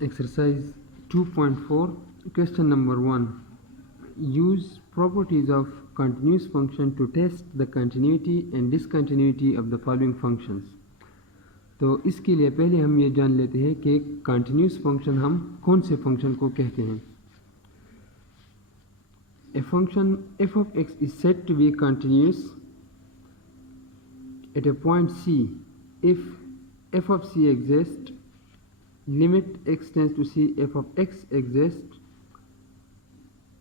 Exercise 2.4, question number 1. Use properties of continuous function to test the continuity and discontinuity of the following functions. तो इसके लिए पहले हम ये जान लेते हैं कि कंटिन्यूस फंक्शन हम कौन से फंक्शन को कहते हैं. A function f of x is said to be continuous at a point C if f of c exists, limit x tends to c f of x exists,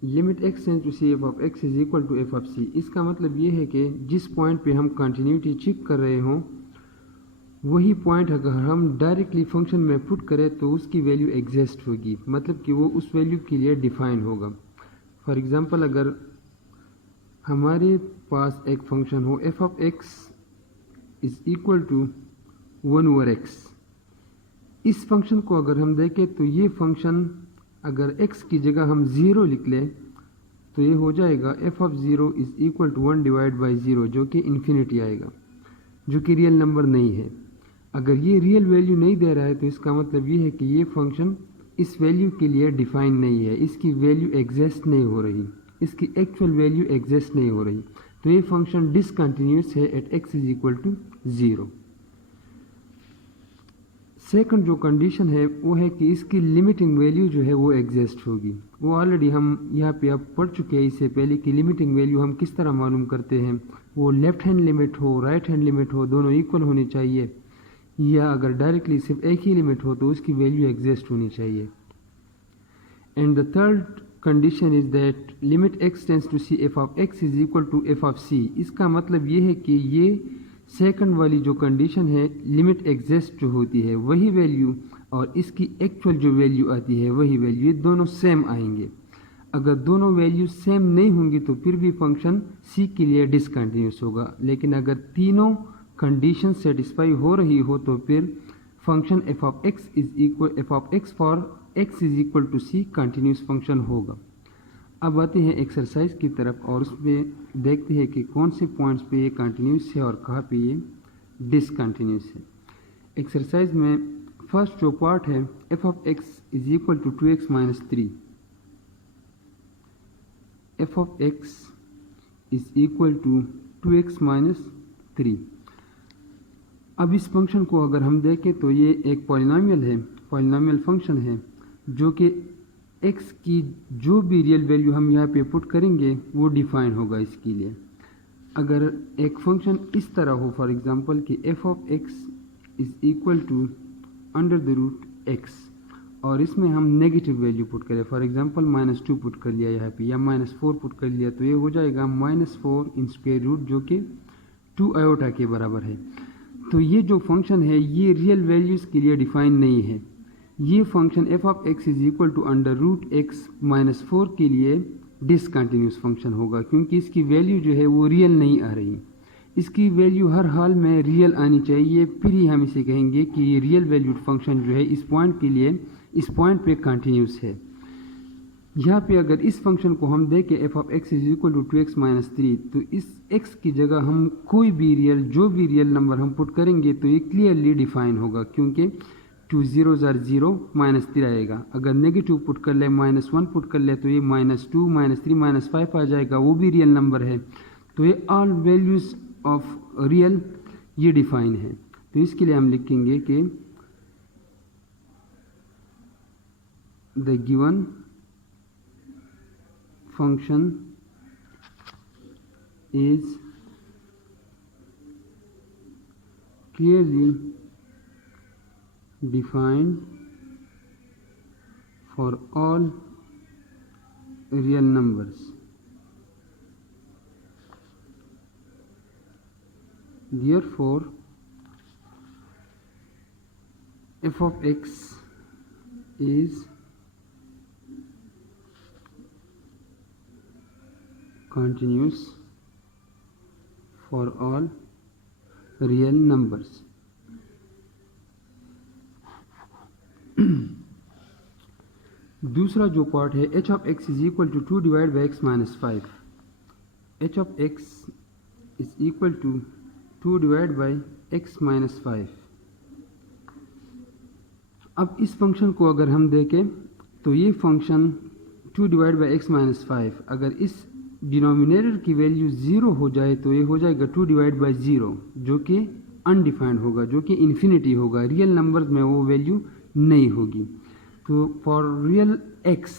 limit x tends to c f of x is equal to f of c. इसका मतलब ये है कि जिस point पे हम continuity check कर रहे हों वही पॉइंट अगर हम डायरेक्टली फंक्शन में पुट करें तो उसकी वैल्यू एग्जिस्ट होगी, मतलब कि वो उस वैल्यू के लिए डिफाइन होगा. फॉर एग्ज़ाम्पल अगर हमारे पास एक फंक्शन हो f of x is equal to 1/x, इस फंक्शन को अगर हम देखें तो ये फंक्शन अगर x की जगह हम 0 लिख लें तो ये हो जाएगा f of 0 is equal to 1/0, जो कि इन्फिनिटी आएगा, जो कि रियल नंबर नहीं है. अगर ये रियल वैल्यू नहीं दे रहा है तो इसका मतलब ये है कि ये फंक्शन इस वैल्यू के लिए डिफाइन नहीं है, इसकी वैल्यू एग्जिस्ट नहीं हो रही, इसकी एक्चुअल वैल्यू एग्जिस्ट नहीं हो रही, तो ये फंक्शन डिसकंटिन्यूस है at x is equal to 0. Second जो कंडीशन है वो है कि इसकी लिमिटिंग वैल्यू जो है वो एग्जिस्ट होगी. वो ऑलरेडी हम यहाँ पे अब पढ़ चुके हैं इससे पहले कि लिमिटिंग वैल्यू हम किस तरह मालूम करते हैं. वो लेफ्ट हैंड लिमिट हो राइट हैंड लिमिट हो दोनों इक्वल होनी चाहिए, या अगर डायरेक्टली सिर्फ एक ही लिमिट हो तो उसकी वैल्यू एग्जिस्ट होनी चाहिए. And the third condition is that limit x tends to c f of x is equal to f of c. इसका मतलब ये है कि ये सेकंड वाली जो कंडीशन है लिमिट एग्जिस्ट जो होती है वही वैल्यू और इसकी एक्चुअल जो वैल्यू आती है वही वैल्यू, ये दोनों सेम आएंगे. अगर दोनों वैल्यू सेम नहीं होंगी तो फिर भी फंक्शन c के लिए डिसकंटिन्यूस होगा, लेकिन अगर तीनों कंडीशन सेटिस्फाई हो रही हो तो फिर function f of x for x is equal to c continuous function होगा. अब आते हैं एक्सरसाइज की तरफ और उसमें देखते हैं कि कौन से पॉइंट्स पे ये कंटिन्यूस है और कहाँ पे ये डिसकंटिन्यूस है. एक्सरसाइज में फर्स्ट जो पार्ट है f of x is equal to 2x minus 3, f of x is equal to 2x minus 3. अब इस फंक्शन को अगर हम देखें तो ये एक पॉलिनोमियल है, पॉलिनोमियल फंक्शन है जो कि x की जो भी रियल वैल्यू हम यहाँ पे पुट करेंगे वो डिफाइन होगा इसके लिए. अगर एक फंक्शन इस तरह हो फॉर एग्जांपल कि f of x is equal to under the root x और इसमें हम नेगेटिव वैल्यू पुट करें, फॉर एग्जांपल -2 पुट कर लिया यहाँ पे या -4 पुट कर लिया, तो ये हो जाएगा -4 इन स्क्वायर रूट जो कि 2 आयोटा के बराबर है. तो ये जो फंक्शन है ये रियल वैल्यूज़ के लिए डिफाइन नहीं है. ये function f of x is equal to under root x minus 4 के लिए डिसकंटिन्यूस फंक्शन होगा, क्योंकि इसकी वैल्यू जो है वो रियल नहीं आ रही. इसकी वैल्यू हर हाल में रियल आनी चाहिए, फिर ही हम इसे कहेंगे कि ये रियल वैल्यूड फंक्शन जो है इस पॉइंट के लिए इस पॉइंट पे कंटिन्यूस है. यहाँ पे अगर इस फंक्शन को हम देखें f of x is equal to 2x minus 3, तो इस x की जगह हम कोई भी रियल जो भी रियल नंबर हम पुट करेंगे तो ये क्लियरली डिफाइन होगा, क्योंकि 2 0s are 0 -3 आएगा. अगर नेगेटिव पुट कर ले -1 पुट कर ले तो ये -2 -3 -5 आ जाएगा, वो भी रियल नंबर है. तो ये ऑल वैल्यूज़ ऑफ रियल ये डिफाइन है. तो इसके लिए हम लिखेंगे कि the given function is clearly defined for all real numbers. Therefore, f of x is continuous for all real numbers. दूसरा जो पार्ट है h of x is equal to 2 divide by x minus 5. h of x is equal to 2 divide by x minus 5. अब इस function को अगर हम देखें तो ये function 2 divide by x minus 5, अगर इस डिनोमिनेटर की वैल्यू 0 हो जाए तो ये हो जाएगा 2 डिवाइड बाई 0, जो कि अनडिफाइंड होगा, जो कि इन्फिनिटी होगा। रियल नंबर्स में वो वैल्यू नहीं होगी। तो फॉर रियल x,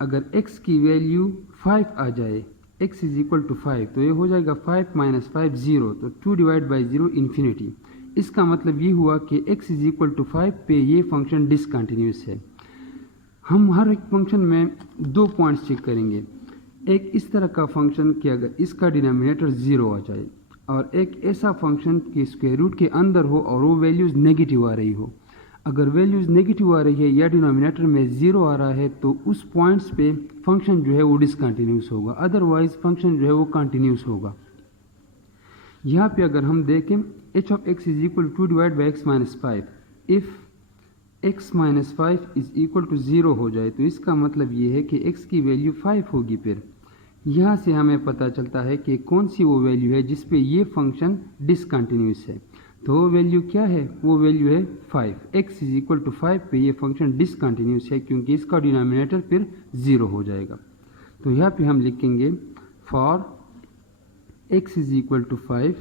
अगर x की वैल्यू 5 आ जाए, x इज इक्वल टू 5, तो ये हो जाएगा 5 माइनस 5 0, तो 2 डिवाइड बाई 0 इन्फिनिटी। इसका मतलब ये हुआ कि x इज इक्वल टू 5 पे ये फंक्शन डिसकंटिन्यूस है। हम हर एक फंक्शन में 2 पॉइंट्स चेक करेंगे। एक इस तरह का फंक्शन कि अगर इसका डिनोमिनेटर 0 आ जाए, और एक ऐसा फंक्शन कि स्क्वायर रूट के अंदर हो और वो वैल्यूज़ नेगेटिव आ रही हो। अगर वैल्यूज़ नेगेटिव आ रही है या डिनोमिनेटर में 0 आ रहा है तो उस पॉइंट्स पे फंक्शन जो है वो डिसकंटिन्यूस होगा, अदरवाइज फंक्शन जो है वो कंटिन्यूस होगा। यहाँ पे अगर हम देखें h of x is equal to 2 divide by x minus 5, if x minus 5 is equal to 0 हो जाए तो इसका मतलब ये है कि x की वैल्यू 5 होगी। फिर यहाँ से हमें पता चलता है कि कौन सी वो वैल्यू है जिस पे ये फंक्शन डिसकंटिन्यूस है। तो वो वैल्यू क्या है? वो वैल्यू है 5। x इज इक्वल टू 5 पे ये फंक्शन डिसकंटिन्यूस है क्योंकि इसका डिनोमिनेटर फिर 0 हो जाएगा। तो यहाँ पे हम लिखेंगे for x is equal to 5,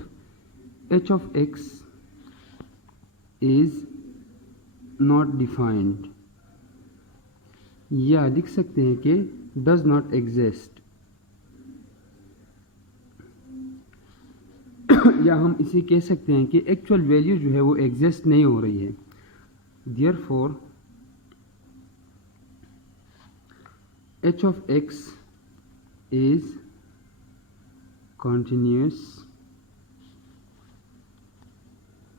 h of x is not defined, या लिख सकते हैं कि डज नॉट एग्जिस्ट, या हम इसे कह सकते हैं कि एक्चुअल वैल्यू जो है वो एग्जिस्ट नहीं हो रही है। Therefore h of x is continuous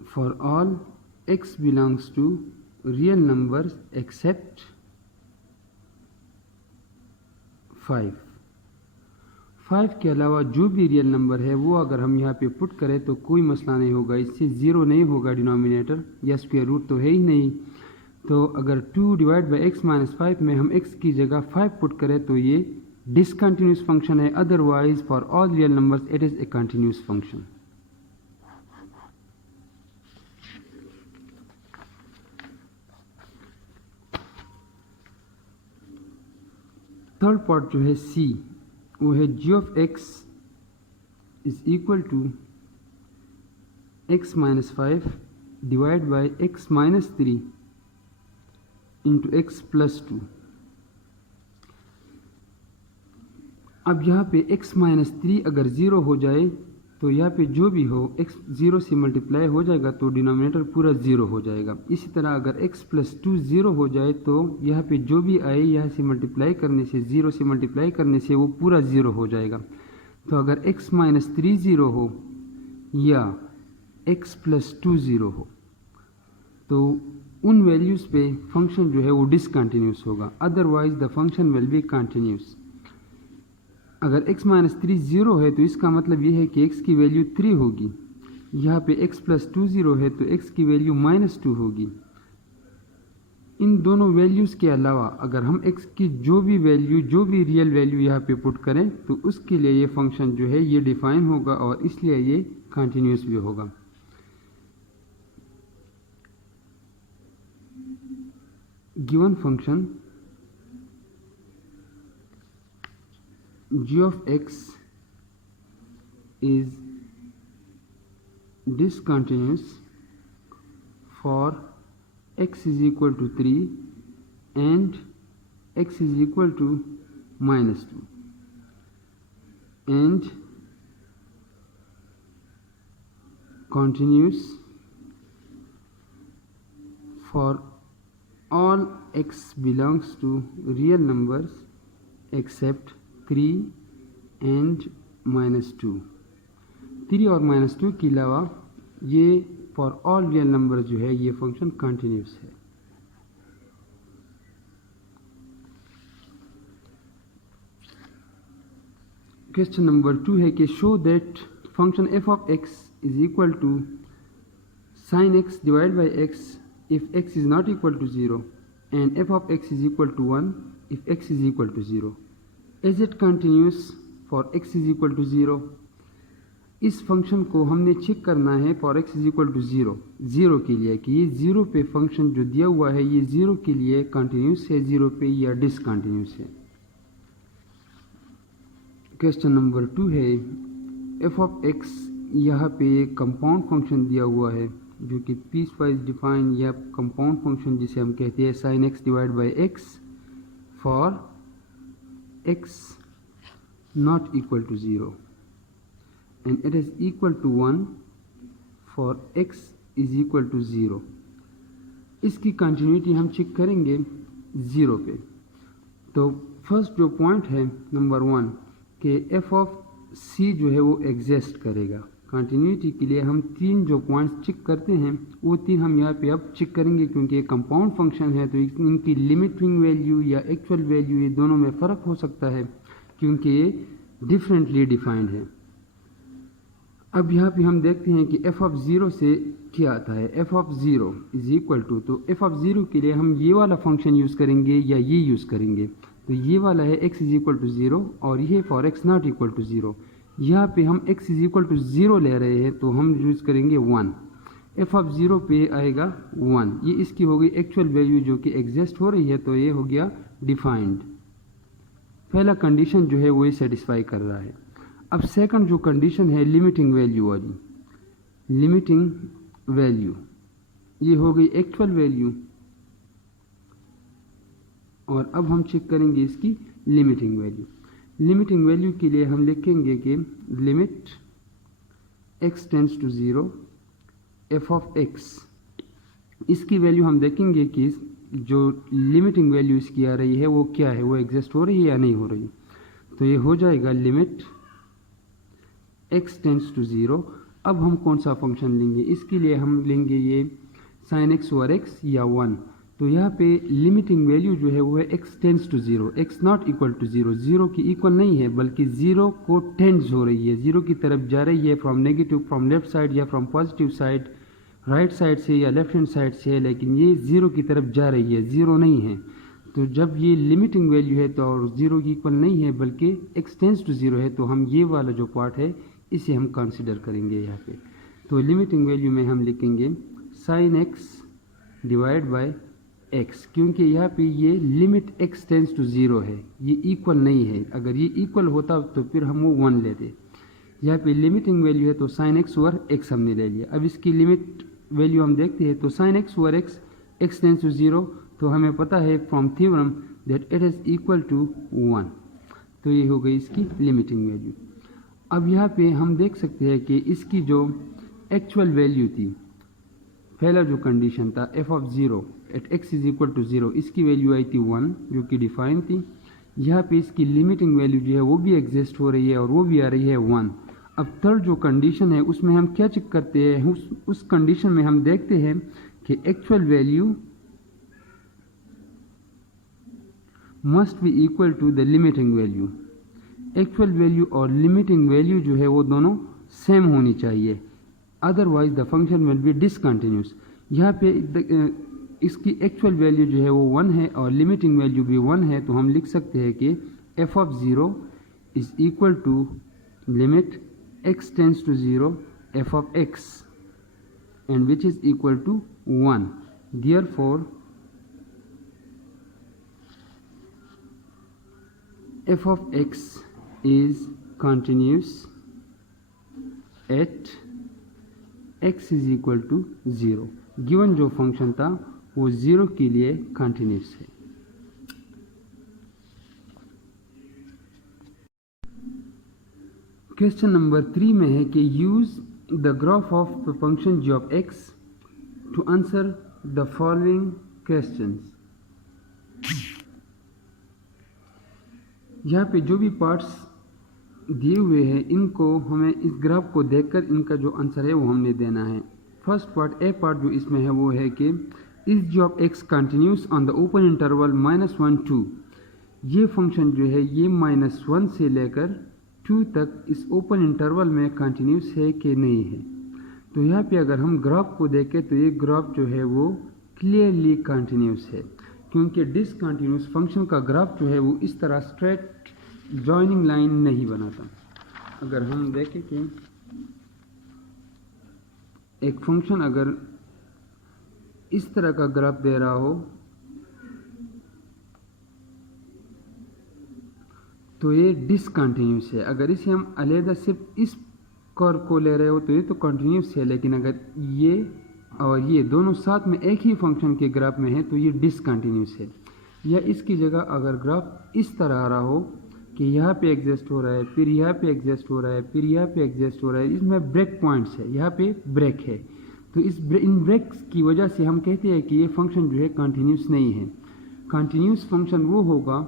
for all x belongs to real numbers except 5। 5 के अलावा जो भी रियल नंबर है वो अगर हम यहाँ पे पुट करें तो कोई मसला नहीं होगा, इससे 0 नहीं होगा डिनोमिनेटर, या स्क्वायर रूट तो है ही नहीं। तो अगर 2 डिवाइड बाई एक्स माइनस 5 में हम x की जगह 5 पुट करें तो ये डिसकंटिन्यूस फंक्शन है, otherwise for all real numbers it is a continuous function. Third part जो है सी, वो है g of x is equal to x minus 5 divide by x minus 3 into x plus 2। अब यहाँ पे x माइनस 3 अगर 0 हो जाए तो यहाँ पे जो भी हो x 0 से मल्टीप्लाई हो जाएगा तो डिनोमिनेटर पूरा 0 हो जाएगा। इसी तरह अगर x प्लस 2 0 हो जाए तो यहाँ पे जो भी आए यहाँ से मल्टीप्लाई करने से, 0 से मल्टीप्लाई करने से वो पूरा 0 हो जाएगा। तो अगर x माइनस 3 0 हो या x प्लस 2 0 हो तो उन वैल्यूज़ पे फंक्शन जो है वो डिसकंटिन्यूस होगा, otherwise the function will be continuous. अगर x माइनस 3 0 है तो इसका मतलब ये है कि x की वैल्यू 3 होगी। यहाँ पे x प्लस 2 0 है तो x की वैल्यू माइनस 2 होगी। इन दोनों वैल्यूज़ के अलावा अगर हम x की जो भी वैल्यू, जो भी रियल वैल्यू यहाँ पे पुट करें तो उसके लिए ये फंक्शन जो है ये डिफाइन होगा और इसलिए ये कंटिन्यूस भी होगा। Given function g of x is discontinuous for x is equal to 3 and x is equal to minus 2, and continuous for all x belongs to real numbers except 3 and minus 2। 3 और minus 2 के अलावा ये for all real number जो है ये function continuous है। Question number 2 है कि show that function f of x is equal to sine x divide by x if x is not equal to 0 and f of x is equal to 1 if x is equal to 0। Is it continuous for x is equal to 0? इस function को हमने check करना है for x is equal to zero, zero के लिए कि ये zero पे फंक्शन जो दिया हुआ है ये ज़ीरो के लिए कंटिन्यूस है, ज़ीरो पे या डिसकंटिन्यूस है। क्वेश्चन नंबर 2 है एफ ऑफ एक्स, यहाँ पे कंपाउंड फंक्शन दिया हुआ है जो कि पीस वाइज डिफाइन या कंपाउंड फंक्शन जिसे हम कहते हैं sine x divide by x for x not equal to zero and it is equal to 1 for x is equal to 0। इसकी कंटिन्यूटी हम चेक करेंगे ज़ीरो पे। तो फर्स्ट जो पॉइंट है नंबर 1 कि f ऑफ c जो है वो एग्जिस्ट करेगा। कंटिन्यूटी के लिए हम तीन जो पॉइंट्स चेक करते हैं वो तीन हम यहाँ पे अब चेक करेंगे, क्योंकि कंपाउंड फंक्शन है तो इनकी लिमिटिंग वैल्यू या एक्चुअल वैल्यू ये दोनों में फ़र्क हो सकता है क्योंकि ये डिफरेंटली डिफाइंड है। अब यहाँ पे हम देखते हैं कि f ऑफ ज़ीरो से क्या आता है। f of zero is equal to, तो f ऑफ ज़ीरो के लिए हम ये वाला फंक्शन यूज़ करेंगे या ये यूज़ करेंगे। तो ये वाला है x is equal to zero और ये for x not equal to zero. यहाँ पे हम x is equal to zero ले रहे हैं तो हम यूज़ करेंगे 1। f ऑफ ज़ीरो पे आएगा 1, ये इसकी हो गई एक्चुअल वैल्यू जो कि एग्जिस्ट हो रही है, तो ये हो गया डिफाइंड। पहला कंडीशन जो है वो ये सेटिस्फाई कर रहा है। अब सेकंड जो कंडीशन है लिमिटिंग वैल्यू वाली, लिमिटिंग वैल्यू ये हो गई एक्चुअल वैल्यू और अब हम चेक करेंगे इसकी लिमिटिंग वैल्यू। लिमिटिंग वैल्यू के लिए हम लिखेंगे कि limit x tends to zero f of x, इसकी वैल्यू हम देखेंगे कि जो लिमिटिंग वैल्यू इसकी आ रही है वो क्या है, वो एग्जिस्ट हो रही है या नहीं हो रही। तो ये हो जाएगा limit x tends to zero. अब हम कौन सा फंक्शन लेंगे, इसके लिए हम लेंगे ये साइन एक्स ओवर एक्स या 1। तो यहाँ पे लिमिटिंग वैल्यू जो है वो है x tends to zero, x not equal to zero, zero की इक्वल नहीं है बल्कि ज़ीरो को टेंड्स हो रही है, ज़ीरो की तरफ जा रही है, from negative from left side या from positive side, right side से या लेफ्ट हैंड साइड से है, लेकिन ये ज़ीरो की तरफ जा रही है, ज़ीरो नहीं है। तो जब ये लिमिटिंग वैल्यू है तो और ज़ीरो की इक्वल नहीं है बल्कि x टेंड्स टू ज़ीरो है, तो हम ये वाला जो पार्ट है इसे हम कंसिडर करेंगे यहाँ पे। तो लिमिटिंग वैल्यू में हम लिखेंगे sine x divide by x, क्योंकि यहाँ पे ये limit x tends to zero है, ये इक्वल नहीं है। अगर ये इक्वल होता तो फिर हम वो 1 लेते। यहाँ पे लिमिटिंग वैल्यू है तो साइन एक्स ओवर एक्स हमने ले लिया। अब इसकी लिमिट वैल्यू हम देखते हैं तो sine x over x, x tends to zero, तो हमें पता है from theorem that it is equal to 1। तो ये हो गई इसकी लिमिटिंग वैल्यू। अब यहाँ पे हम देख सकते हैं कि इसकी जो एक्चुअल वैल्यू थी, पहला जो कंडीशन था f of zero at x is equal to zero, इसकी वैल्यू आई थी 1 जो कि डिफाइन थी। यहाँ पे इसकी लिमिटिंग वैल्यू जो है वो भी एग्जिस्ट हो रही है और वो भी आ रही है 1। अब थर्ड जो कंडीशन है उसमें हम क्या चेक करते हैं, उस कंडीशन में हम देखते हैं कि actual value must be equal to the limiting value. Actual value और लिमिटिंग वैल्यू जो है वो दोनों सेम होनी चाहिए, otherwise the function will be discontinuous. यहाँ पे इसकी एक्चुअल वैल्यू जो है वो 1 है और लिमिटिंग वैल्यू भी 1 है, तो हम लिख सकते हैं कि f of zero is equal to limit x tends to zero f of x and which is equal to 1। Therefore f of x is continuous at x is equal to 0। Given जो function था वो 0 के लिए continuous है। Question number 3 में है कि use the graph of the function g of x to answer the following questions. यहाँ पे जो भी पार्ट्स दिए हुए हैं इनको हमें इस ग्राफ को देखकर इनका जो आंसर है वो हमने देना है। फर्स्ट पार्ट ए पार्ट जो इसमें है वो है कि इस g of x continuous on the open interval -1 2। ये फंक्शन जो है ये -1 से लेकर 2 तक इस ओपन इंटरवल में कंटिन्यूस है कि नहीं है। तो यहाँ पे अगर हम ग्राफ को देखें तो ये ग्राफ जो है वो क्लियरली कंटिन्यूस है, क्योंकि डिसकंटिन्यूस फंक्शन का ग्राफ जो है वो इस तरह स्ट्रेट जॉइनिंग लाइन नहीं बनाता। अगर हम देखें कि एक फंक्शन अगर इस तरह का ग्राफ दे रहा हो तो ये डिसकंटिन्यूस है। अगर इसे हम अलहदा सिर्फ इस कर्व को ले रहे हो तो ये तो कंटिन्यूस है, लेकिन अगर ये और ये दोनों साथ में एक ही फंक्शन के ग्राफ में है तो ये डिसकंटिन्यूस है। या इसकी जगह अगर ग्राफ इस तरह आ रहा हो कि यहाँ पे एग्जिस्ट हो रहा है, फिर यहाँ पे एग्जिस्ट हो रहा है, फिर यहाँ पे एग्जिस्ट हो रहा है, इसमें ब्रेक पॉइंट्स है, यहाँ पे ब्रेक है, तो इन ब्रेक्स की वजह से हम कहते हैं कि ये फंक्शन जो है कंटिन्यूस नहीं है। कंटिन्यूस फंक्शन वो होगा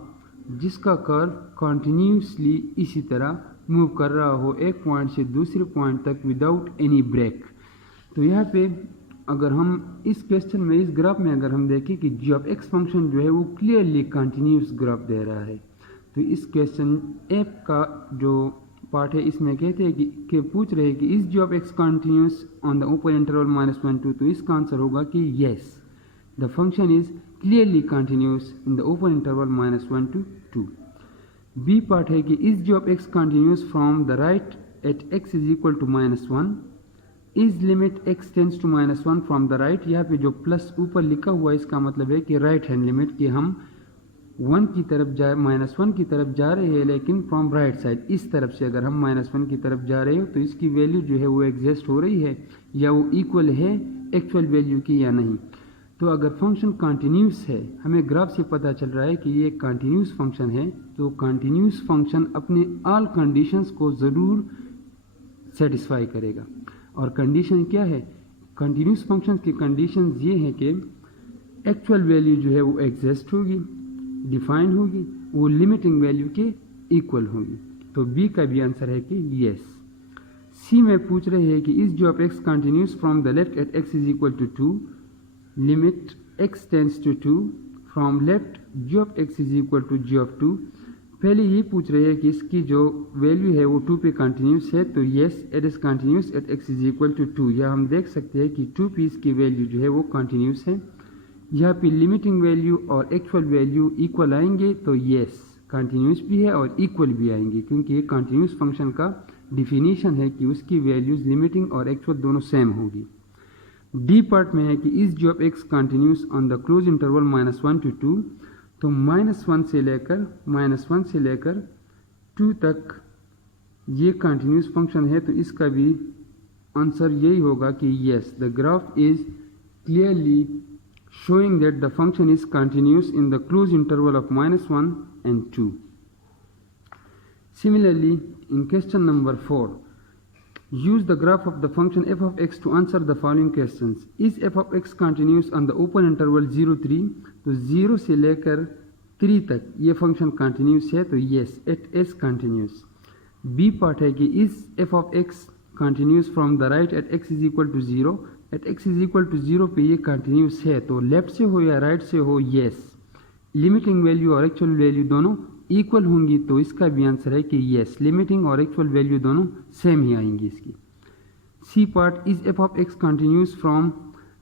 जिसका कर्व कंटिन्यूसली इसी तरह मूव कर रहा हो एक पॉइंट से दूसरे पॉइंट तक विदाउट एनी ब्रेक। तो यहाँ पे अगर हम इस क्वेश्चन में, इस ग्राफ में अगर हम देखें कि जी ऑफ एक्स फंक्शन जो है वो क्लियरली कंटिन्यूस ग्राफ दे रहा है, तो इस क्वेश्चन एफ का जो पार्ट है इसमें कहते हैं कि पूछ रहे हैं कि is g of x continuous on the open interval -1 2, तो इसका आंसर होगा कि yes, the function is clearly continuous in the open interval -1 to 2। B part है कि is g of x continuous from the right at x is equal to -1, is limit x tends to -1 from the right. यहाँ पे जो plus ऊपर लिखा हुआ है इसका मतलब है कि राइट हैंड लिमिट, कि हम 1 की तरफ जा -1 की तरफ जा रहे हैं, लेकिन फ्रॉम राइट साइड इस तरफ से अगर हम -1 की तरफ जा रहे हो तो इसकी वैल्यू जो है वो एग्जिस्ट हो रही है या वो इक्वल है एक्चुअल वैल्यू की या नहीं। तो अगर फंक्शन कंटिन्यूस है, हमें ग्राफ से पता चल रहा है कि ये कंटिन्यूस फंक्शन है, तो कंटिन्यूस फंक्शन अपने ऑल कंडीशंस को ज़रूर सेटिस्फाई करेगा। और कंडीशन क्या है? कंटिन्यूस फंक्शन की कंडीशंस ये हैं कि एक्चुअल वैल्यू जो है वो एग्जिस्ट होगी, डिफाइंड होगी, वो लिमिटिंग वैल्यू के इक्वल होगी। तो बी का भी आंसर है कि येस। सी में पूछ रहे हैं कि is g of x continuous from the left at x is equal to 2, limit x tends to 2, from left g of x is equal to g of 2। पहले ये पूछ रहे हैं कि इसकी जो वैल्यू है वो 2 पे कंटिन्यूस है, तो yes it is continuous at x is equal to 2। या हम देख सकते हैं कि 2 पे इसकी वैल्यू जो है वो कंटिन्यूस है। यहाँ पे लिमिटिंग वैल्यू और एक्चुअल वैल्यू इक्वल आएंगे, तो येस कंटिन्यूस भी है और इक्वल भी आएंगे, क्योंकि ये कंटिन्यूस फंक्शन का डिफिनीशन है कि उसकी वैल्यूज लिमिटिंग और एक्चुअल दोनों सेम होगी। डी पार्ट में है कि is g of x continuous on the close interval -1 to 2, तो -1 से लेकर 2 तक ये कंटिन्यूस फंक्शन है, तो इसका भी आंसर यही होगा कि yes, the graph is clearly showing that the function is continuous in the closed interval of -1 and 2. Similarly, in question number 4, use the graph of the function f of x to answer the following questions. Is f of x continuous on the open interval 0 3? तो 0 से लेकर 3 तक ये function continuous है, तो yes, it is continuous. B part है कि is f of x continuous from the right at x is equal to 0? At x is equal to 0 पे ये कंटिन्यूस है, तो लेफ्ट से हो या राइट से हो येस, लिमिटिंग वैल्यू और एक्चुअल वैल्यू दोनों इक्वल होंगी, तो इसका भी आंसर है कि येस, लिमिटिंग और एक्चुअल वैल्यू दोनों सेम ही आएंगी इसकी। C part is f of x continuous from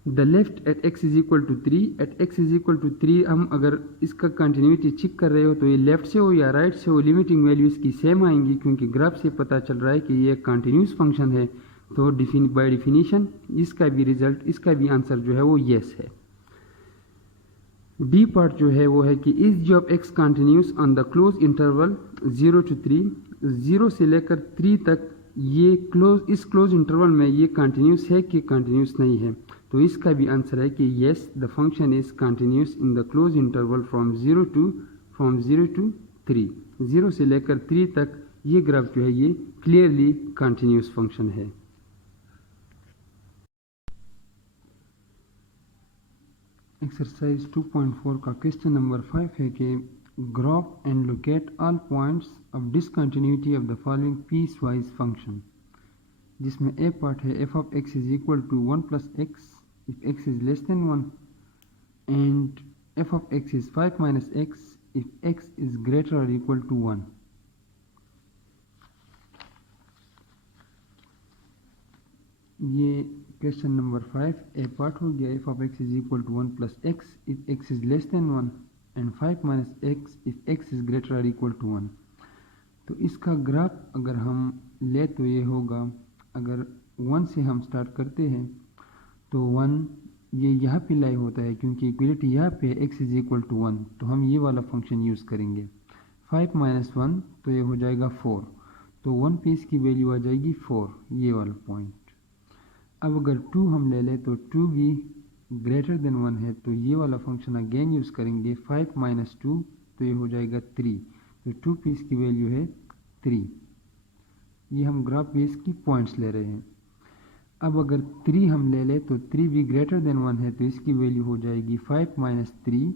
the left at x is equal to 3। At x is equal to 3 हम अगर इसका कंटिन्यूटी चेक कर रहे हो तो ये लेफ्ट से हो या राइट से हो, लिमिटिंग वैल्यू इसकी सेम आएंगी, क्योंकि ग्राफ से पता चल रहा है कि ये कंटिन्यूस फंक्शन है, तो बाय डिफिनीशन इसका भी रिजल्ट, इसका भी आंसर जो है वो येस है। डी पार्ट जो है वो है कि is g of x continuous on the close interval 0 to 3, 0 से लेकर 3 तक ये इस क्लोज इंटरवल में ये कंटिन्यूस है कि कंटिन्यूस नहीं है, तो इसका भी आंसर है कि yes, the function is continuous in the close interval from 0 to 3। 0 से लेकर 3 तक ये ग्राफ जो है ये क्लियरली कंटिन्यूस फंक्शन है। एक्सरसाइज 2.4 का क्वेश्चन नंबर 5 है कि graph and locate all points of discontinuity of the following piecewise function, जिसमें ए पार्ट है f of x is equal to 1 + x if x is less than 1 and f of x is 5 - x if x is greater और equal to 1। ये question number 5 A part हो गया। F of x is equal to 1 + x if x is less than 1 and 5 - x if x is greater और equal to 1। तो इसका graph अगर हम ले तो ये होगा, अगर 1 से हम स्टार्ट करते हैं तो 1 ये यहाँ पे लाई होता है क्योंकि इक्वलिटी यहाँ पे x इज इक्वल टू 1, तो हम ये वाला फंक्शन यूज़ करेंगे। 5 माइनस 1 तो ये हो जाएगा 4, तो 1 पे इसकी वैल्यू आ जाएगी 4, ये वाला पॉइंट। अब अगर 2 हम ले लें तो 2 भी ग्रेटर देन 1 है, तो ये वाला फंक्शन अगेन यूज़ करेंगे। 5 माइनस 2 तो ये हो जाएगा 3, तो 2 पे इसकी वैल्यू है 3। ये हम ग्राफ पे इसकी पॉइंट्स ले रहे हैं। अब अगर 3 हम ले लें तो 3 भी ग्रेटर देन 1 है, तो इसकी वैल्यू हो जाएगी 5 माइनस 3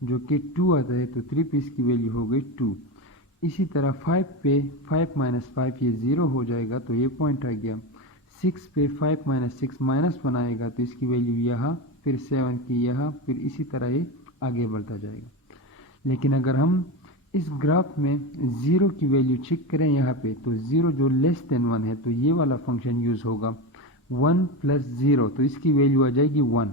जो कि 2 आता है, तो 3 पे इसकी वैल्यू हो गई 2। इसी तरह 5 पे 5 माइनस 5 ये 0 हो जाएगा, तो ये पॉइंट आ गया। 6 पे 5 माइनस 6 माइनस 1 आएगा, तो इसकी वैल्यू यहाँ, फिर 7 की यहाँ, फिर इसी तरह ये आगे बढ़ता जाएगा। लेकिन अगर हम इस ग्राफ में 0 की वैल्यू चेक करें यहाँ पे, तो 0 जो लेस देन 1 है, तो ये वाला फंक्शन यूज़ होगा। 1 प्लस 0 तो इसकी वैल्यू आ जाएगी 1,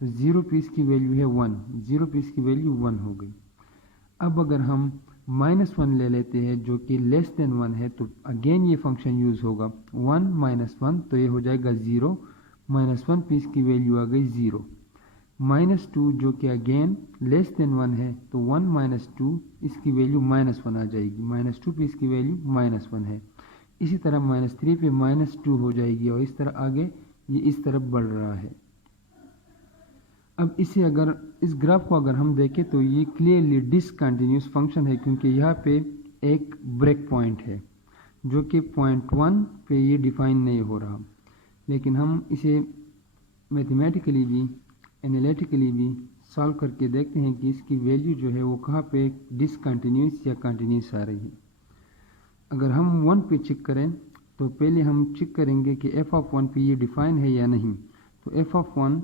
तो 0 पे इसकी वैल्यू है 1, 0 पे इसकी वैल्यू 1 हो गई। अब अगर हम माइनस 1 ले लेते हैं जो कि लेस देन 1 है, तो अगेन ये फंक्शन यूज़ होगा। 1 माइनस 1 तो ये हो जाएगा 0, माइनस 1 पे इसकी वैल्यू आ गई 0। माइनस 2 जो कि अगेन लेस देन 1 है, तो 1 माइनस 2 इसकी वैल्यू माइनस 1 आ जाएगी। माइनस 2 पे इसकी वैल्यू माइनस 1 है। इसी तरह माइनस 3 पे माइनस 2 हो जाएगी, और इस तरह आगे ये इस तरफ बढ़ रहा है। अब इसे अगर इस ग्राफ को अगर हम देखें तो ये क्लियरली डिसकंटिन्यूस फंक्शन है, क्योंकि यहाँ पे एक ब्रेक पॉइंट है जो कि पॉइंट 1 पे ये डिफाइन नहीं हो रहा। लेकिन हम इसे मैथमेटिकली भी एनालिटिकली भी सॉल्व करके देखते हैं कि इसकी वैल्यू जो है वो कहाँ पे डिसकंटिन्यूस या कंटिन्यूस आ रही है। अगर हम 1 पे चेक करें तो पहले हम चेक करेंगे कि f ऑफ 1 पे ये डिफाइन है या नहीं। तो f ऑफ 1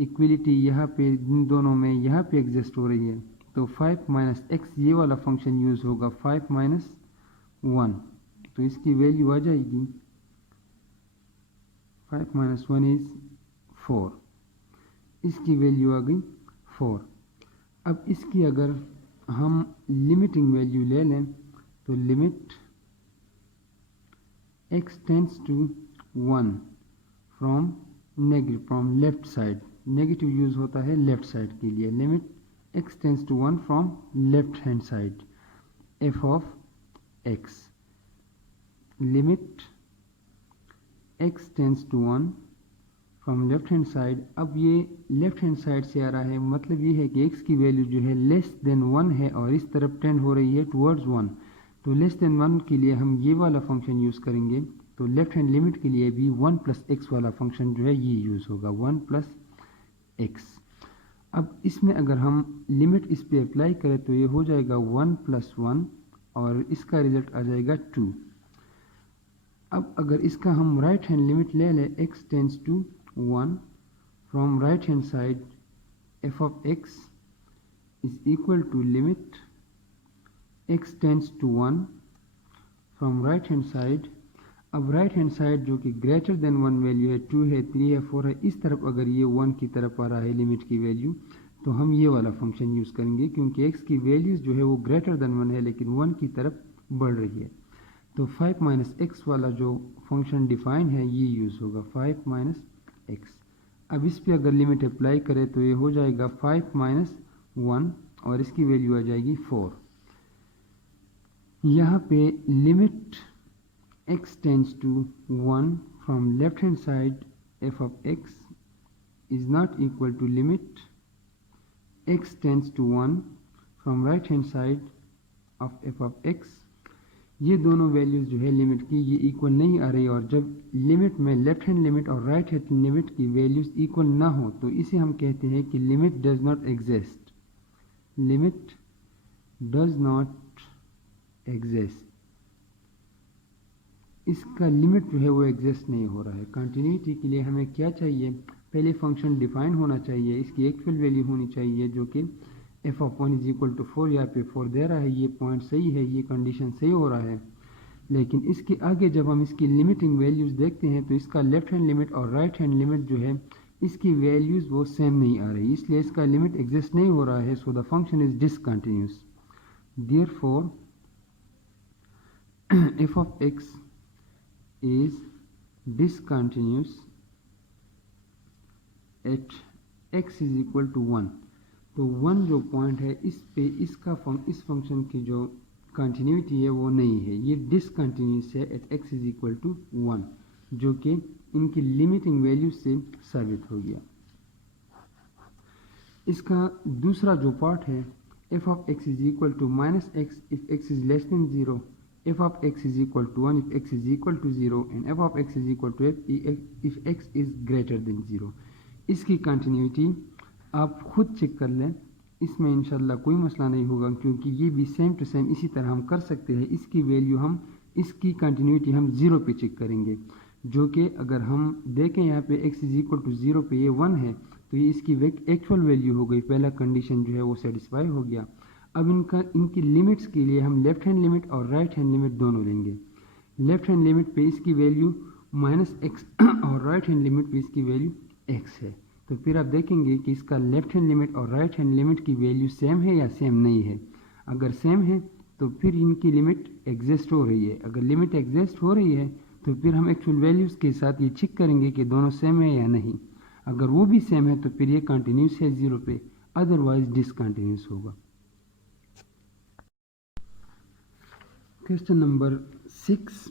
इक्वलिटी यहाँ पे इन दोनों में यहाँ पे एग्जिस्ट हो रही है, तो 5 माइनस एक्स ये वाला फंक्शन यूज़ होगा। 5 माइनस 1 तो इसकी वैल्यू आ जाएगी 5 माइनस 1 इज़ 4, इसकी वैल्यू आ गई 4। अब इसकी अगर हम लिमिटिंग वैल्यू ले लें तो limit x tends to 1 from left side, negative use होता है लेफ्ट साइड के लिए। Limit x tends to 1 from left hand side f of x, limit x tends to 1 from left hand side. अब ये left hand side से आ रहा है, मतलब ये है कि x की वैल्यू जो है लेस देन 1 है और इस तरफ टेंड हो रही है टुवर्ड्स 1। तो लेस देन 1 के लिए हम ये वाला फंक्शन यूज़ करेंगे, तो लेफ्ट हैंड लिमिट के लिए भी 1 प्लस एक्स वाला फंक्शन जो है ये यूज़ होगा, 1 प्लस एक्स। अब इसमें अगर हम लिमिट इस पर अप्लाई करें तो ये हो जाएगा 1 प्लस 1 और इसका रिजल्ट आ जाएगा 2। अब अगर इसका हम राइट हैंड लिमिट ले लें, x tends to 1 from right hand side f of x is equal to limit x tends to 1 from right hand side. अब राइट हैंड साइड जो कि ग्रेटर देन 1 वैल्यू है, 2 है, 3 है, 4 है, इस तरफ अगर ये 1 की तरफ आ रहा है लिमिट की वैल्यू, तो हम ये वाला फंक्शन यूज़ करेंगे, क्योंकि x की वैल्यूज़ जो है वो ग्रेटर देन 1 है लेकिन 1 की तरफ बढ़ रही है। तो 5 माइनस एक्स वाला जो फंक्शन डिफाइन है ये यूज़ होगा, 5 माइनस एक्स। अब इस पे अगर लिमिट अप्लाई करें तो ये हो जाएगा 5 माइनस 1 और इसकी वैल्यू आ जाएगी 4। यहाँ पे limit x tends to 1 from left hand side f of x is not equal to limit x tends to 1 from right hand side of f of x। ये दोनों वैल्यूज़ जो है लिमिट की ये इक्वल नहीं आ रही, और जब लिमिट में लेफ्ट हैंड लिमिट और राइट हैंड लिमिट की वैल्यूज़ इक्वल ना हो तो इसे हम कहते हैं कि limit does not exist, limit does not exist. इसका लिमिट जो है वो एग्जिस्ट नहीं हो रहा है। कंटिन्यूटी के लिए हमें क्या चाहिए, पहले फंक्शन डिफाइन होना चाहिए, इसकी एक्चुअल वैल्यू होनी चाहिए जो कि f of 1 is equal to 4, यहाँ पे 4 दे रहा है, ये पॉइंट सही है, ये कंडीशन सही हो रहा है। लेकिन इसके आगे जब हम इसकी लिमिटिंग वैल्यूज़ देखते हैं तो इसका लेफ्ट हैंड लिमिट और राइट हैंड लिमिट जो है इसकी वैल्यूज़ वो सेम नहीं आ रही, इसलिए इसका लिमिट एग्जिस्ट नहीं हो रहा है। So the function is discontinuous, therefore f of x is discontinuous at x is equal to 1। तो 1 जो पॉइंट है इस पे इस फंक्शन की जो कंटिन्यूटी है वो नहीं है, ये डिसकंटिन्यूस है at x is equal to 1, जो कि इनकी लिमिटिंग वैल्यू से साबित हो गया। इसका दूसरा जो पार्ट है f of x is equal to minus x if x is less than 0, f of x is equal to 1 if x is equal to 0 and f of x is equal to f if x is greater than 0। इसकी continuity आप खुद check कर लें, इसमें इंशाल्लाह कोई मसला नहीं होगा, क्योंकि ये भी सेम टू सेम इसी तरह हम कर सकते हैं। इसकी वैल्यू इसकी कंटिन्यूटी हम 0 पे चेक करेंगे, जो कि अगर हम देखें यहाँ पे x इज इक्वल टू 0 पे ये 1 है, तो ये इसकी एक्चुअल वैल्यू हो गई, पहला कंडीशन जो है वो सेटिस्फाई हो गया। अब इनकी लिमिट्स के लिए हम लेफ्ट हैंड लिमिट और राइट हैंड लिमिट दोनों लेंगे। लेफ्ट हैंड लिमिट पे इसकी वैल्यू -x और राइट हैंड लिमिट पे इसकी वैल्यू x है। तो फिर आप देखेंगे कि इसका लेफ्ट हैंड लिमिट और राइट हैंड लिमिट की वैल्यू सेम है या सेम नहीं है। अगर सेम है तो फिर इनकी लिमिट एग्जिस्ट हो रही है। अगर लिमिट एग्जिस्ट हो रही है तो फिर हम एक्चुअल वैल्यूज़ के साथ ये चेक करेंगे कि दोनों सेम है या नहीं। अगर वो भी सेम है तो फिर ये कंटिन्यूस है 0 पे, अदरवाइज डिसकंटिन्यूस होगा। क्वेश्चन नंबर 6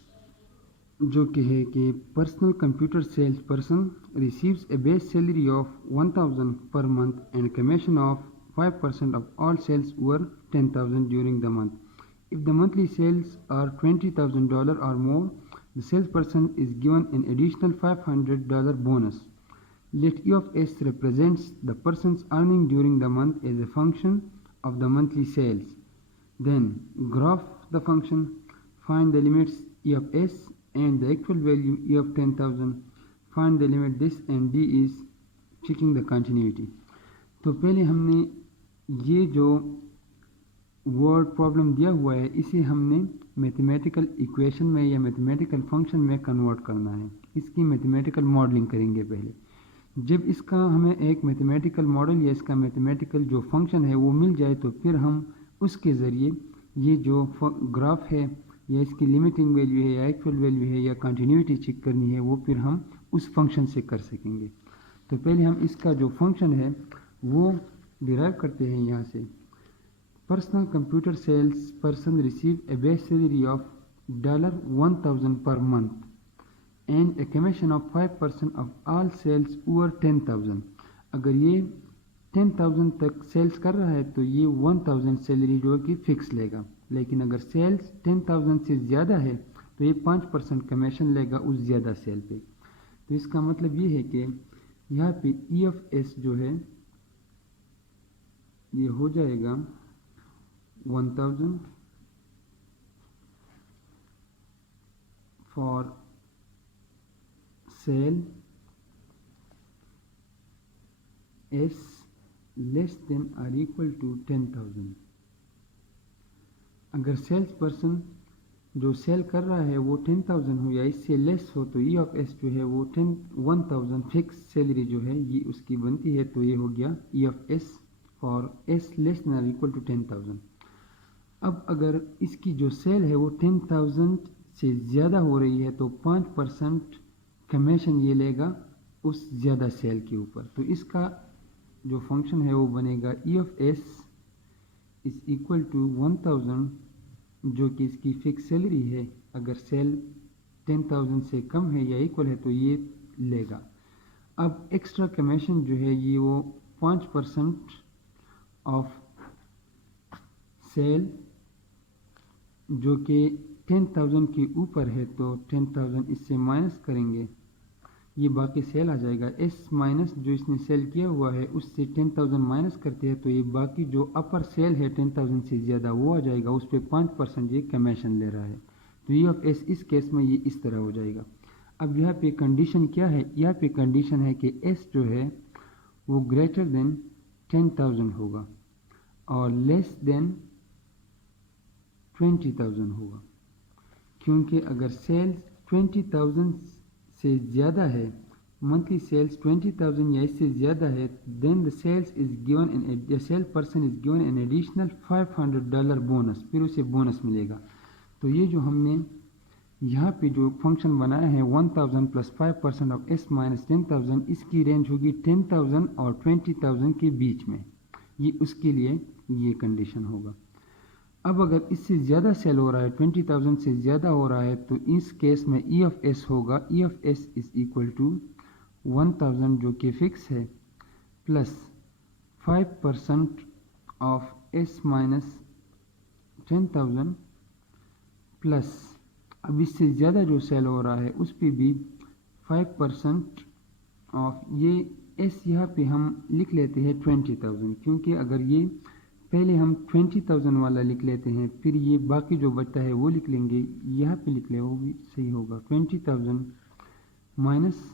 जो कि है कि personal computer sales person receives a base salary of 1000 per month and commission of 5% of all sales over 10,000 during the month. If the monthly sales are $20,000 or more, the sales person is given an additional $500 bonus. Let E of S represents the person's earning during the month as a function of the monthly sales. Then graph the function, find the limits E of S and the actual value E of 10,000. Find the limit this and D is checking the continuity. तो पहले हमने ये जो word problem दिया हुआ है इसे हमने मैथमेटिकल इक्वेशन में या मैथमेटिकल फंक्शन में कन्वर्ट करना है। इसकी मैथमेटिकल मॉडलिंग करेंगे पहले। जब इसका हमें एक मैथमेटिकल मॉडल या इसका मैथमेटिकल जो फंक्शन है वो मिल जाए तो फिर हम उसके ज़रिए ये जो ग्राफ है या इसकी लिमिटिंग वैल्यू है या एक्चुअल वैल्यू है या कंटिन्यूटी चेक करनी है वो फिर हम उस फंक्शन से कर सकेंगे। तो पहले हम इसका जो फंक्शन है वो डिराइव करते हैं यहाँ से। Personal computer sales person receive a base salary of $1000 per month and a commission of 5% of all sales over 10,000। अगर ये 10,000 तक सेल्स कर रहा है तो ये 1000 सैलरी जो कि फिक्स लेगा, लेकिन अगर सेल्स 10,000 से ज़्यादा है तो ये 5% कमीशन लेगा उस ज़्यादा सेल पे। तो इसका मतलब ये है कि यहाँ पे E of S जो है ये हो जाएगा 1000 for sale S less than or equal to 10,000। अगर सेल्स पर्सन जो सेल कर रहा है वो 10,000 हो या इससे लेस हो तो E of S जो है वो 1000 फिक्स सैलरी जो है ये उसकी बनती है। तो ये हो गया E of S for S less than or equal to 10,000। अब अगर इसकी जो सेल है वो 10,000 से ज़्यादा हो रही है तो 5% कमीशन ये लेगा उस ज़्यादा सेल के ऊपर। तो इसका जो फंक्शन है वो बनेगा E of S is equal to 1000 जो कि इसकी फिक्स सैलरी है। अगर सेल 10,000 से कम है या इक्वल है तो ये लेगा। अब एक्स्ट्रा कमीशन जो है ये वो 5% ऑफ सेल जो कि 10,000 के ऊपर है तो 10,000 इससे माइनस करेंगे, ये बाकी सेल आ जाएगा। S माइनस जो इसने सेल किया हुआ है उससे 10,000 माइनस करते हैं तो ये बाकी जो अपर सेल है 10,000 से ज़्यादा वो आ जाएगा, उस पर 5% ये कमीशन ले रहा है। तो E of S इस केस में ये इस तरह हो जाएगा। अब यहाँ पे कंडीशन क्या है, यहाँ पे कंडीशन है कि S जो है वो ग्रेटर देन 10,000 होगा और लेस देन 20,000 होगा, क्योंकि अगर सेल्स 20,000 से ज़्यादा है, मंथली सेल्स 20,000 या इससे ज़्यादा है, then the sales is given an the sale person is given an additional $500 bonus, फिर उसे बोनस मिलेगा। तो ये जो हमने यहाँ पे जो फंक्शन बनाया है 1000 प्लस 5% ऑफ s माइनस 10,000, इसकी रेंज होगी 10,000 और 20,000 के बीच में, ये उसके लिए ये कंडीशन होगा। अब अगर इससे ज़्यादा सेल हो रहा है, 20,000 से ज़्यादा हो रहा है, तो इस केस में ई ऑफ एस होगा, E of S is equal to 1000 जो कि फिक्स है plus 5% of S minus 10,000 plus अब इससे ज़्यादा जो सेल हो रहा है उस पर भी 5% ऑफ ये एस यहाँ पे हम लिख लेते हैं 20,000, क्योंकि अगर ये पहले हम 20,000 वाला लिख लेते हैं फिर ये बाकी जो बचता है वो लिख लेंगे, यहाँ पे लिख ले वो भी सही होगा। 20,000 माइनस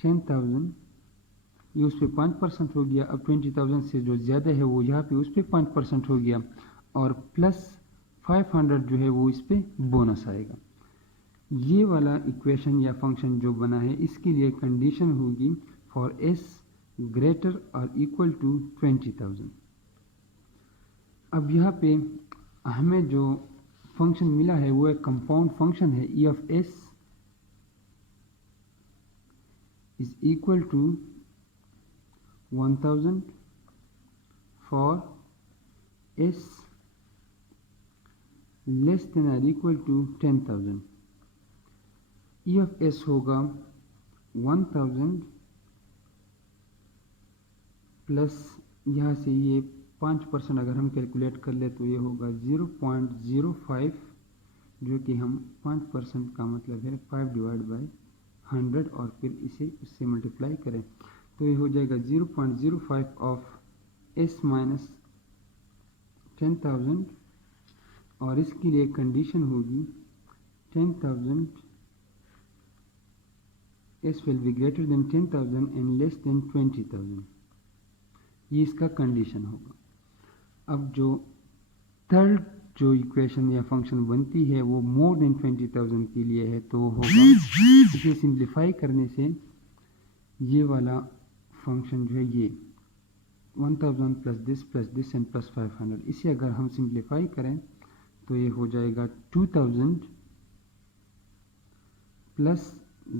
10,000 ये उस पर 5% हो गया। अब 20,000 से जो ज़्यादा है वो यहाँ पे उस पर 5% हो गया और प्लस 500 जो है वो इस पर बोनस आएगा। ये वाला इक्वेशन या फंक्शन जो बना है इसके लिए कंडीशन होगी फॉर एस ग्रेटर और इक्वल टू 20,000। अब यहाँ पे हमें जो फंक्शन मिला है वो एक कंपाउंड फंक्शन है, E of S is equal to 1000 for S less than और equal to 10,000। E of S होगा 1000 प्लस यहाँ से ये 5% अगर हम कैलकुलेट कर ले तो ये होगा 0.05, जो कि हम 5% का मतलब है 5 डिवाइड बाई 100 और फिर इसे उससे मल्टीप्लाई करें तो ये हो जाएगा 0.05 ऑफ एस माइनस 10,000 और इसके लिए कंडीशन होगी 10,000 S will be greater than 10,000 and less than 20,000, ये इसका कंडीशन होगा। अब जो थर्ड जो इक्वेशन या फंक्शन बनती है वो मोर देन 20,000 के लिए है, तो होगा इसे सिंप्लीफाई करने से ये वाला फंक्शन जो है ये 1000 प्लस दिस एंड प्लस 500, इसे अगर हम सिंप्लीफाई करें तो ये हो जाएगा 2000 प्लस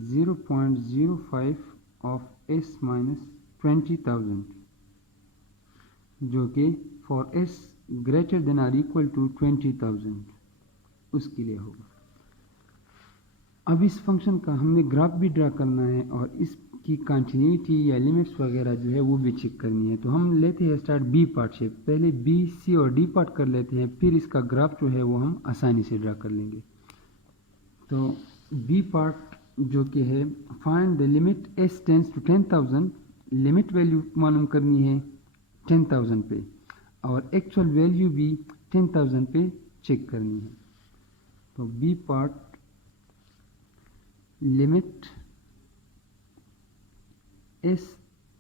0.05 ऑफ एस माइनस 20,000, जो कि for S greater than or equal to 20,000 उसके लिए होगा। अब इस फंक्शन का हमने ग्राफ भी ड्रा करना है और इसकी कंटिन्यूटी या लिमिट्स वगैरह जो है वो भी चेक करनी है। तो हम लेते हैं स्टार्ट बी पार्ट से, पहले बी सी और डी पार्ट कर लेते हैं, फिर इसका ग्राफ जो है वो हम आसानी से ड्रा कर लेंगे। तो बी पार्ट जो कि है find the limit S tends to 10,000, limit value मालूम करनी है 10,000 पे और एक्चुअल वैल्यू भी 10,000 पे चेक करनी है। तो B part limit S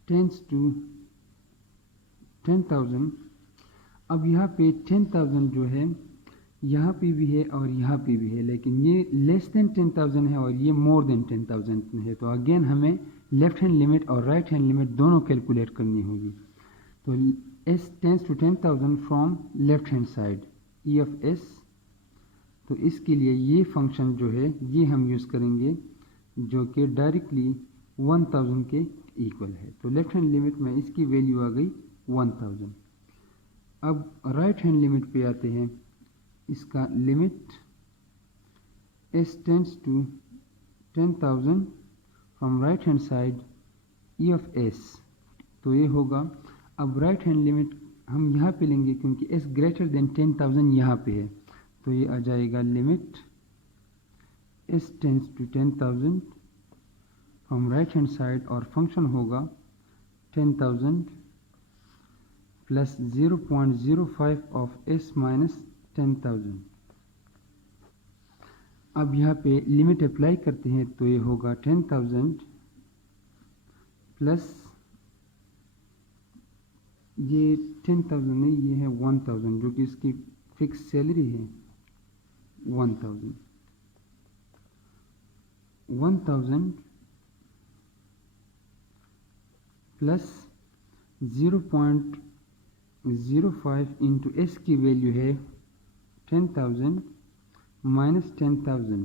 tends to 10,000। अब यहाँ पे 10,000 जो है यहाँ पे भी है और यहाँ पे भी है, लेकिन ये लेस देन 10,000 है और ये मोर देन 10,000 है। तो अगेन हमें लेफ्ट हैंड लिमिट और राइट हैंड लिमिट दोनों कैलकुलेट करनी होगी। तो s tends to 10,000 from left hand side E of s, तो इसके लिए ये फंक्शन जो है ये हम यूज़ करेंगे जो कि डायरेक्टली 1000 के इक्वल है। तो लेफ्ट हैंड लिमिट में इसकी वैल्यू आ गई 1000। अब राइट हैंड लिमिट पे आते हैं, इसका limit s tends to 10,000 from right hand side E of s, तो ये होगा। अब राइट हैंड लिमिट हम यहाँ पे लेंगे क्योंकि s ग्रेटर देन 10,000 यहाँ पे है, तो ये आ जाएगा limit s tends to 10,000 from right hand side और फंक्शन होगा 10,000 प्लस 0.05 ऑफ s माइनस 10,000। अब यहाँ पे लिमिट अप्लाई करते हैं तो ये होगा 10,000 प्लस ये 10,000 नहीं, ये है 1,000 जो कि इसकी फिक्स सैलरी है 1,000 प्लस 0.05 इंटू एस की वैल्यू है 10,000 माइनस 10,000,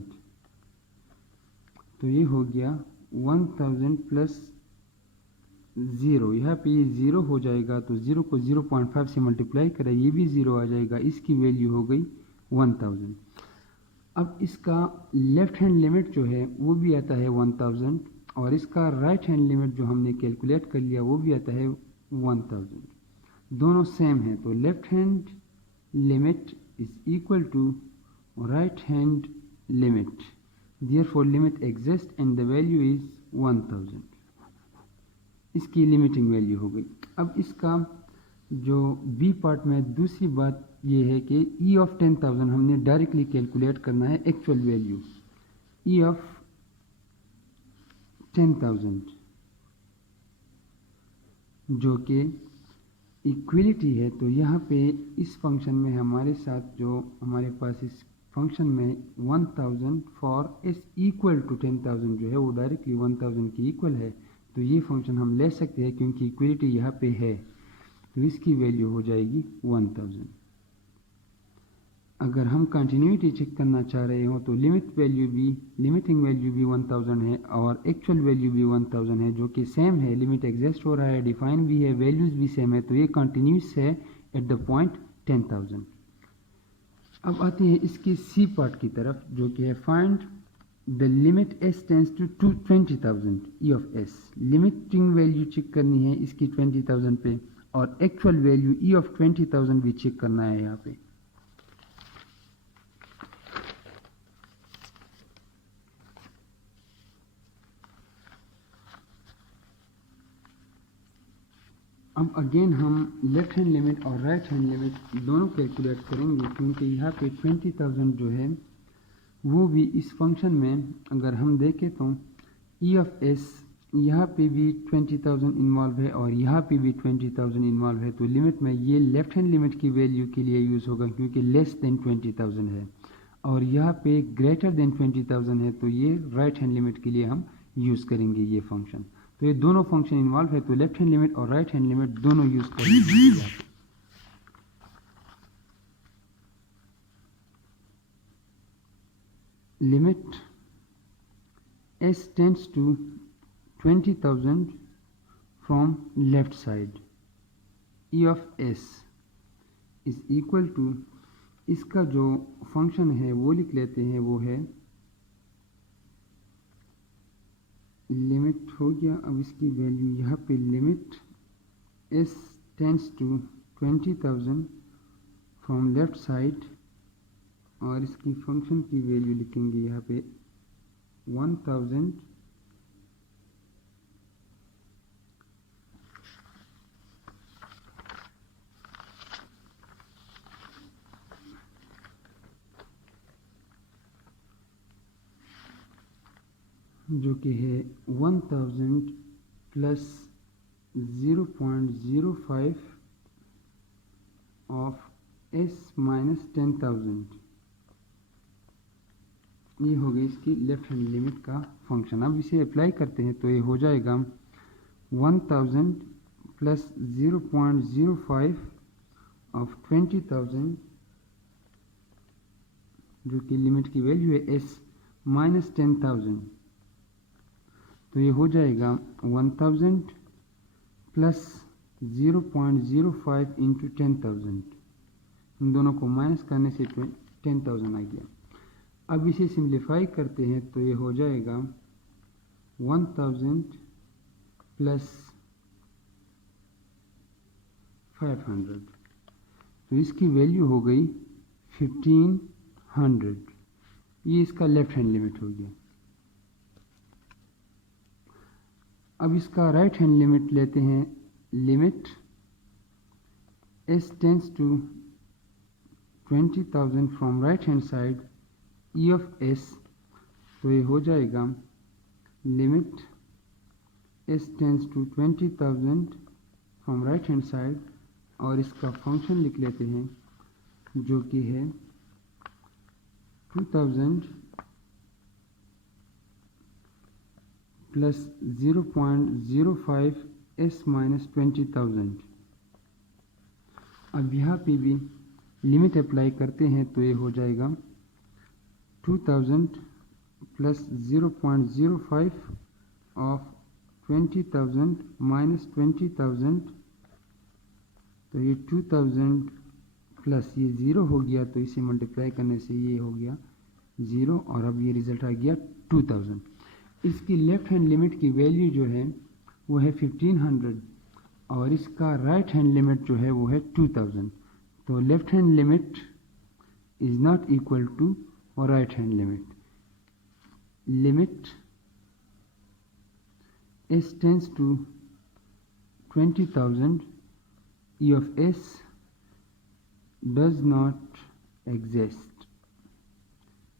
तो ये हो गया 1000 प्लस 0। यहाँ पे ये 0 हो जाएगा, तो 0 को 0.5 से मल्टीप्लाई करें, ये भी 0 आ जाएगा, इसकी वैल्यू हो गई 1000। अब इसका लेफ्ट हैंड लिमिट जो है वो भी आता है 1000, और इसका राइट हैंड लिमिट जो हमने कैलकुलेट कर लिया वो भी आता है 1000। दोनों सेम है, तो left hand limit is equal to right hand limit, therefore limit exist and the value is 1000। इसकी लिमिटिंग वैल्यू हो गई। अब इसका जो बी पार्ट में दूसरी बात ये है कि ई ऑफ 10,000 हमने डायरेक्टली कैलकुलेट करना है एक्चुअल वैल्यू। ई ऑफ 10,000 जो कि इक्वलिटी है, तो यहाँ पे इस फंक्शन में हमारे साथ जो हमारे पास इस फंक्शन में 1000 फॉर एस इक्वल टू 10,000 जो है वो डायरेक्टली 1000 की इक्वल है, तो ये फंक्शन हम ले सकते हैं क्योंकि इक्वलिटी यहाँ पे है, तो इसकी वैल्यू हो जाएगी 1000। अगर हम कंटिन्यूटी चेक करना चाह रहे हो तो लिमिटिंग वैल्यू भी 1000 है और एक्चुअल वैल्यू भी 1000 है, जो कि सेम है, लिमिट एग्जिस्ट हो रहा है, डिफाइन भी है, वैल्यूज भी सेम है, तो ये कंटिन्यूस है एट द पॉइंट 10,000। अब आते हैं इसकी सी पार्ट की तरफ, जो कि है find the limit S tends to 20,000 E of S. Limiting value check करनी है इसकी 20,000 पे, और एक्चुअल वैल्यू ई ऑफ 20,000 भी चेक करना है यहाँ पे। अब अगेन हम लेफ्ट हैंड लिमिट और राइट हैंड लिमिट दोनों कैलकुलेट करेंगे, क्योंकि यहाँ पे 20,000 जो है वो भी इस फंक्शन में अगर हम देखें तो ई ऑफ एस यहाँ पे भी 20,000 इन्वॉल्व है और यहाँ पे भी 20,000 इन्वॉल्व है, तो लिमिट में ये लेफ्ट हैंड लिमिट की वैल्यू के लिए यूज़ होगा क्योंकि लेस देन 20,000 है, और यहाँ पे ग्रेटर देन 20,000 है, तो ये राइट हैंड लिमिट के लिए हम यूज़ करेंगे ये फंक्शन। तो ये दोनों फंक्शन इन्वॉल्व है, तो लेफ्ट हैंड लिमिट और राइट हैंड लिमिट दोनों यूज़ करेंगे। Limit s tends to 20,000 from left side, e of s is equal to, इसका जो फंक्शन है वो लिख लेते हैं, वो है लिमिट हो गया। अब इसकी वैल्यू यहाँ पे limit s tends to 20,000 from left side, और इसकी फंक्शन की वैल्यू लिखेंगे यहाँ पे 1000 जो कि है 1000 प्लस 0.05 ऑफ s माइनस 10,000। ये हो गई इसकी लेफ्ट हैंड लिमिट का फंक्शन। अब इसे अप्लाई करते हैं तो ये हो जाएगा 1000 प्लस 0.05 ऑफ 20,000 जो कि लिमिट की वैल्यू है s माइनस 10,000, तो ये हो जाएगा 1000 प्लस 0.05 इंटू 10,000, इन दोनों को माइनस करने से 10,000 आ गया। अब इसे सिंप्लीफाई करते हैं तो ये हो जाएगा 1000 प्लस 500, तो इसकी वैल्यू हो गई 1500। ये इसका लेफ्ट हैंड लिमिट हो गया। अब इसका राइट हैंड लिमिट लेते हैं, लिमिट s tends to 20,000 from right hand side e of s, तो ये हो जाएगा limit s tends to 20,000 from right hand side, और इसका फंक्शन लिख लेते हैं जो कि है 2000 प्लस 0.05 s माइनस 20,000। अब यहाँ पे भी लिमिट अप्लाई करते हैं तो ये हो जाएगा 2000 प्लस 0.05 ऑफ 20,000 माइनस 20,000, तो ये 2000 प्लस ये 0 हो गया, तो इसे मल्टीप्लाई करने से ये हो गया 0 और अब ये रिजल्ट आ गया 2000। इसकी लेफ्ट हैंड लिमिट की वैल्यू जो है वो है 1500 और इसका राइट हैंड लिमिट जो है वो है 2000। तो left hand limit is not equal to और right hand limit. Limit s tends to 20,000 e of s does not exist।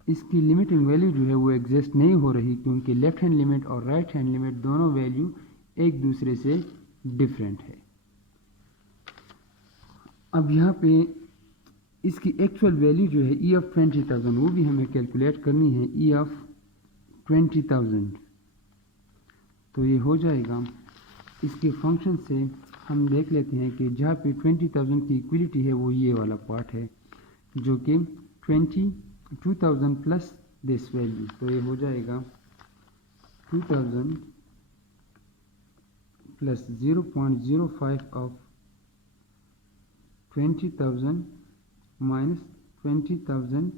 इसकी लिमिटिंग वैल्यू जो है वो एग्जिस्ट नहीं हो रही क्योंकि लेफ्ट हैंड लिमिट और राइट हैंड लिमिट दोनों वैल्यू एक दूसरे से डिफरेंट है। अब यहाँ पे इसकी एक्चुअल वैल्यू जो है e ऑफ 20,000 वो भी हमें कैलकुलेट करनी है। e ऑफ 20,000 तो ये हो जाएगा, इसके फंक्शन से हम देख लेते हैं कि जहाँ पे 20,000 की इक्वलिटी है वो ये वाला पार्ट है जो कि 22,000 प्लस दिस वैल्यू, तो ये हो जाएगा 2000 प्लस 0.05 ऑफ 20,000 माइनस 20,000,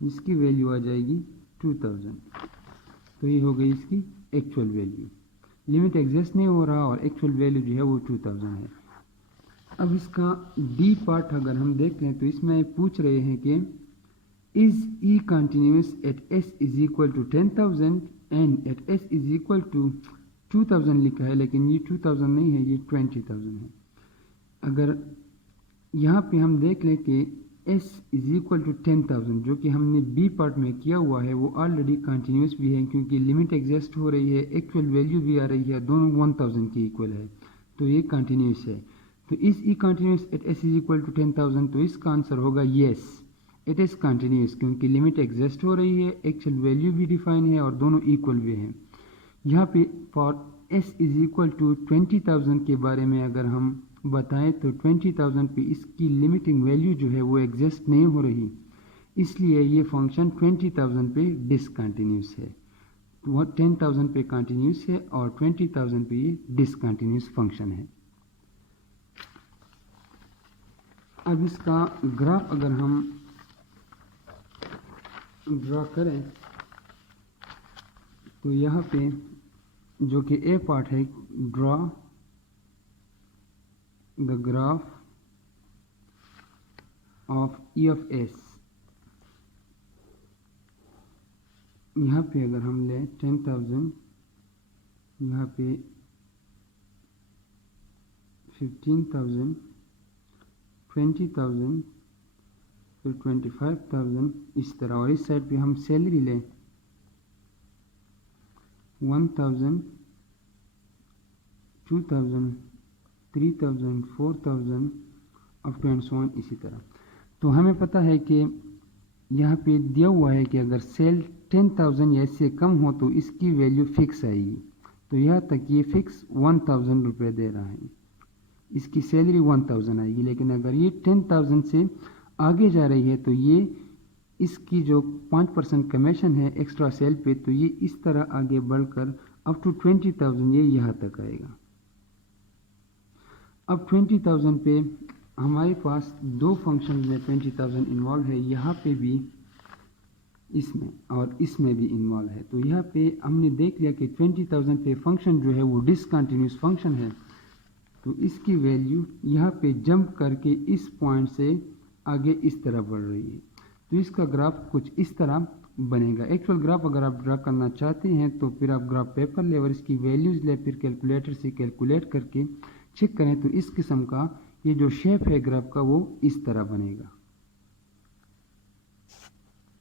इसकी वैल्यू आ जाएगी 2000। तो ये हो गई इसकी एक्चुअल वैल्यू। लिमिट एग्जिस्ट नहीं हो रहा और एक्चुअल वैल्यू जो है वो 2000 है। अब इसका डी पार्ट अगर हम देखें तो इसमें पूछ रहे हैं कि is E continuous at S is equal to 10,000 and at S is equal to 2000 लिखा है, लेकिन ये 2000 नहीं है, ये 20,000 है। अगर यहाँ पे हम देख लें कि s इज इक्वल टू 10,000 जो कि हमने बी पार्ट में किया हुआ है वो ऑलरेडी कंटिन्यूस भी है क्योंकि लिमिट एग्जिस्ट हो रही है, एक्चुअल वैल्यू भी आ रही है, दोनों 1000 के इक्वल है, तो ये कंटिन्यूस है। तो इस E continuous at s is equal to 10,000, तो इसका आंसर होगा येस, इट इज़ कंटिन्यूस क्योंकि लिमिट एग्जिस्ट हो रही है, एक्चुअल वैल्यू भी डिफाइन है और दोनों इक्वल भी हैं। यहाँ पे for s is equal to 20,000 के बारे में अगर हम बताएं तो 20,000 पे इसकी लिमिटिंग वैल्यू जो है वो एग्जिस्ट नहीं हो रही, इसलिए ये फंक्शन 20,000 पे डिसकंटिन्यूस है। 10,000 पे कंटिन्यूस है और 20,000 पे ये डिसकंटिन्यूस फंक्शन है। अब इसका ग्राफ अगर हम ड्रा करें तो यहाँ पे जो कि ए पार्ट है, draw the graph of e of s। यहाँ पे अगर हम ले 10,000, यहाँ पे 15,000, 20,000, फिर 25,000 इस तरह, और इस साइड पे हम सैलरी ले 1,000, 2,000, 3,000, 4,000 up to and so on इसी तरह। तो हमें पता है कि यहाँ पे दिया हुआ है कि अगर सेल 10,000 या इससे कम हो तो इसकी वैल्यू फिक्स आएगी। तो यहाँ तक ये फिक्स 1,000 रुपये दे रहा है, इसकी सैलरी 1,000 आएगी। लेकिन अगर ये 10,000 से आगे जा रही है तो ये इसकी जो 5% कमीशन है एक्स्ट्रा सेल पे, तो ये इस तरह आगे बढ़कर अप टू 20,000 ये यहाँ तक आएगा। अब 20,000 पे हमारे पास दो फंक्शन में 20,000 इन्वॉल्व है, यहाँ पे भी इसमें और इसमें भी इन्वॉल्व है। तो यहाँ पे हमने देख लिया कि 20,000 पे फंक्शन जो है वो डिसकंटिन्यूस फंक्शन है, तो इसकी वैल्यू यहाँ पे जंप करके इस पॉइंट से आगे इस तरह बढ़ रही है। तो इसका ग्राफ कुछ इस तरह बनेगा। एक्चुअल ग्राफ अगर आप ड्रा करना चाहते हैं तो फिर आप ग्राफ पेपर ले और इसकी वैल्यूज़ ले, फिर कैलकुलेटर से कैलकुलेट करके चेक करें तो इस किस्म का ये जो शेप है ग्राफ का वो इस तरह बनेगा।